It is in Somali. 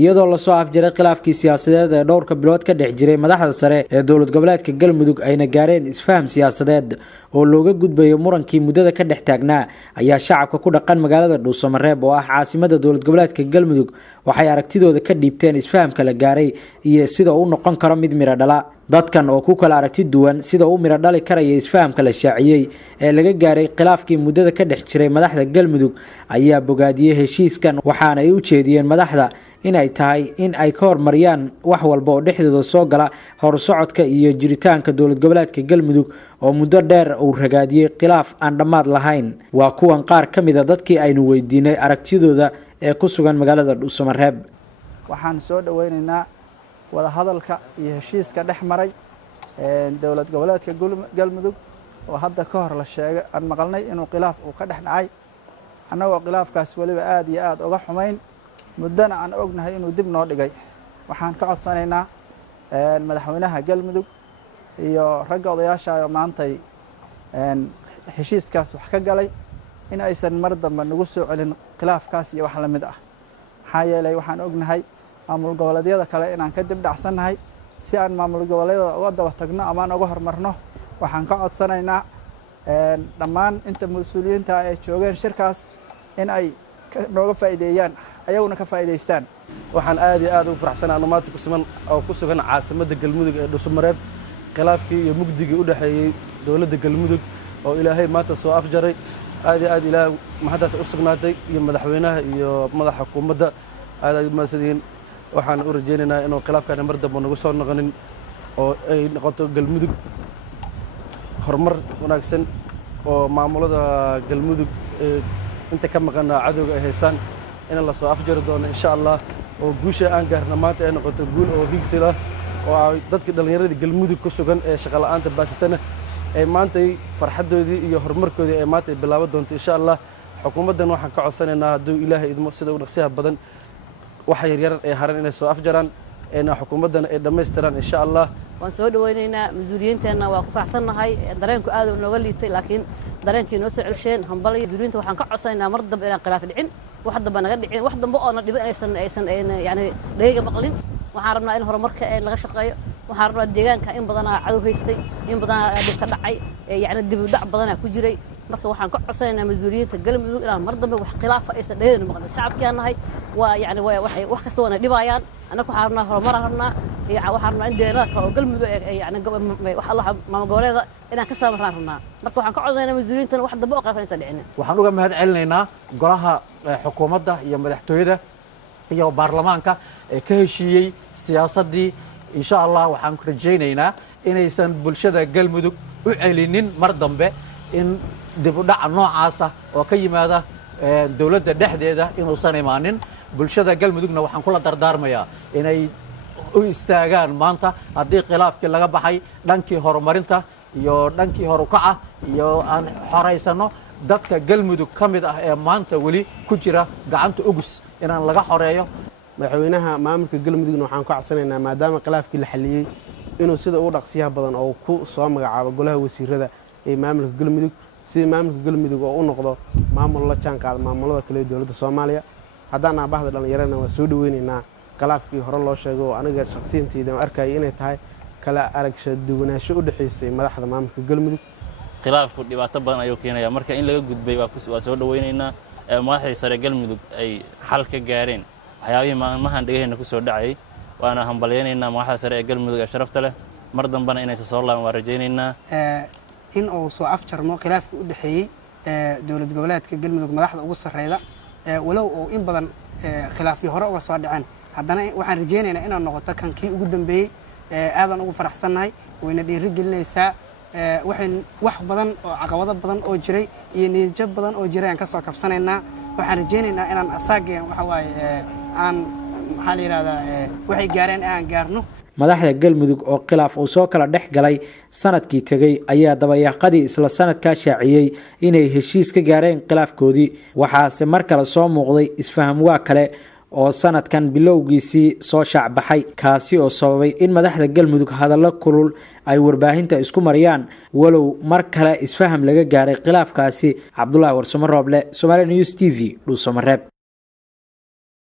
iyadoo la soo afjaray khilaafkii siyaasadeed ee dhowrka bilood ka dhex jiray madaxda sare ee dowlad goboleedka Galmudug ayna gaareen isfaham siyaasadeed oo looga gudbayo murankii muddada ka dhex taagnaa ayaa shacabka ku dhaqan magaalada Dhuusamareeb oo ah caasimadda dowlad goboleedka Galmudug waxay aragtidooda ka dhiibteen isfahamka la gaaray iyo sida uu noqon karo mid miro dhala dadkan oo ku kala aragti duwan sida uu miro dhali karayo isfahamka la shaaciyay ee laga gaaray khilaafkii muddada ka dhex jiray madaxda Galmudug ayaa bogaadiyay heshiiskan waxaana ay u jeediyeen madaxda in ay tahay in ay ka hormariyaan wax walba oo dhexdooda soo gala horsocodka iyo jiritaanka dowlad goboleedka Galmudug oo muddo dheer uu ragaadiyay khilaaf aan dhamaad lahayn waa kuwan qaar kamid ah dadkii aynu weydiinay aragtidooda ee ku sugan magaalada Dhuusamareeb waxaan soo dhaweynaynaa wada hadalka iyo heshiiska dhex maray dowlad goboleedka Galmudug oo hadda ka hor la sheegay aan maqalnay inuu khilaaf uu ka dhex dhacay annagoo khilaafkaas waliba aad iyo aad uga xumayn muddana aan ognahay inuu dib noo dhigay waxaan ka codsanaynaa madaxweynaha Galmudug iyo ragga odayaasha oo maantay heshiiskaas wax ka galay in aysan mar dambe nagu soo celin khilaafkaas iyo wax la mid ah maxaa yeelay waxaan ognahay maamul goboleedyada kale inaan ka dib dhacsanahay si aan maamul goboleedyada uga daba tagno ama aan uga hormarno waxaan ka codsanaynaa dhammaan inta mas'uuliyiinta ay joogeen shirkaas in ay nooga faa'iideeyaan ayaguna ka faa'iideystaan waxaan aad iyo aad ugu faraxsanahay maanta ku sugan caasimadda Galmudug ee Dhuusamareeb khilaafkii iyo mugdigii u dhaxeeyay dowladda Galmudug oo Ilaahay maanta soo afjaray aad iyo aad Ilaahay maxadaas u sugnaatay iyo madaxweynaha iyo madaxa xukuumadda aad maasadiin waxaan u rajaynaynaa inuu khilaafkan mar dambe nagu soo noqonin oo ay noqoto Galmudug horumar wanaagsan oo maamulada Galmudug inta ka maqan cadawga ay haystaan in la soo afjari doono insha Allah oo guusha aan gaarna maanta ay noqoto guul oo higsila oo dadka dhalinyarada Galmudug ku sugan ee shaqo la'aanta baasitana ay maanta farxadoodii iyo horumarkoodii ay maanta bilaaban doonto insha Allah xukuumaddan waxaan ka codsanaynaa hadduu Ilaahay idmo sida uu dhaqsiyaha badan waxa yar ee haran inay soo afjaraan ee xukuumaddan ay dhameystiraan insha Allah waan soo dhaweynaynaa mas'uuliyiinteena waa ku faraxsanahay dareenku aad u nooga liitay laakiin dareenkii noo soo celsheen hambal iyo mas'uuliyiinta waxaan ka codsanaynaa mar dambe inaan khilaaf dhicin wax dambe naga dhicin wax dambe oo na dhibo aysan yani dheega maqlin waxaan rabnaa in horumarka laga shaqeeyo waxaan rabnaa deegaanka in badan cadow haystay in badan dib ka dhacay yani dib u dhac badan ku jiray marka waxaan ka codsanaynaa mas'uuliyiinta Galmudug inaan mar dambe wax khilaaf aysan dheega maqlin shacabkeenna waa yani wax kasta wana dhibayaan anagu waxaan rabnaa horumar rabnaa waxaan rabnaa in deegaanada kale oo Galmudug yani wax Allah maamul goboleeda inaan ka saamarnaa rabnaa marka waxaan ka codsanaynaa mas'uuliyiinta wax dambe oo khilaaf aysan dhicin waxaan uga mahad celinaynaa golaha xukuumadda iyo madaxtooyada iyo baarlamaanka ee ka heshiiyay siyaasadii insha Allah waxaan ku rajaynaynaa inaysan bulshada Galmudug u celinin mar dambe in dib u dhac noocaas ah oo ka yimaada dawladda dhexdeeda inuusan imaanin bulshada Galmudugna waxaan kula dardaarmayaa inay u istaagaan maanta haddii khilaafkii laga baxay dhankii horumarinta iyo dhankii horukaca iyo aan xoreysano dadka Galmudug ka mid ah ee maanta wali ku jira gacanta ugus inaan laga xoreeyo madaxweynaha maamulka Galmudugna waxaan ka codsanaynaa maadaama khilaafkii la xaliyay inuu sida uu dhaqsiyaha badan oo ku soo magacaabo golaha wasiirada ee maamulka Galmudug si maamulka Galmudug oo u noqdo maamul la jaan qaad maamulada kale ee dowladda Soomaaliya haddana baahda dhalinyarada waa soo dhaweynaynaa khilaafkii hore loo sheego aniga shakhsiyadeeda arkay inay tahay kala aragti duwanaansho u dhaxaysay madaxda maamulka Galmudug khilaafku dhibaato badan ayuu keenayaa marka in laga gudbay waa soo dhaweynaynaa madaxda sare Galmudug ay xal ka gaareen waxyaabihii maalmahan dhagahayna ku soo dhacay waana hambalyeynayna madaxda sare ee Galmudug ee sharafta leh mar dambana inay soo laaban waa rajaynaynaa in uu soo afjarmo khilaafkii u dhaxeeyay dowlad goboleedka Galmudug madaxda ugu sareeyda walow oo in badan khilaafii hore uga soo dhaceen haddana waxaan rajaynaynaa inaan noqoto kan kii ugu dambeeyay aadan ugu faraxsanahay wayna dhiirigelinaysaa wax badan oo caqabado badan oo jiray iyo niyad badan oo jiray aan ka soo kabsanaynaa waxaan rajaynaynaa inaan asaageen waxa waaye aan maxaa la yiraahdaa waxay gaareen aan gaarno madaxda Galmudug oo khilaaf uu soo kala dhex galay sanadkii tagay ayaa dabayaaqadii isla sanadka shaaciyay inay heshiis ka gaareen khilaafkoodii waxaase mar kale soo muuqday isfaham waa kale oo sanadkan bilowgiisii soo shaacbaxay kaasi oo sababay in madaxda Galmudug hadallo kulul ay warbaahinta isku mariyaan walow mar kale isfaham laga gaaray khilaafkaasi Cabdullaahi Warsamo Rooble Somali News TV Dhuusamareeb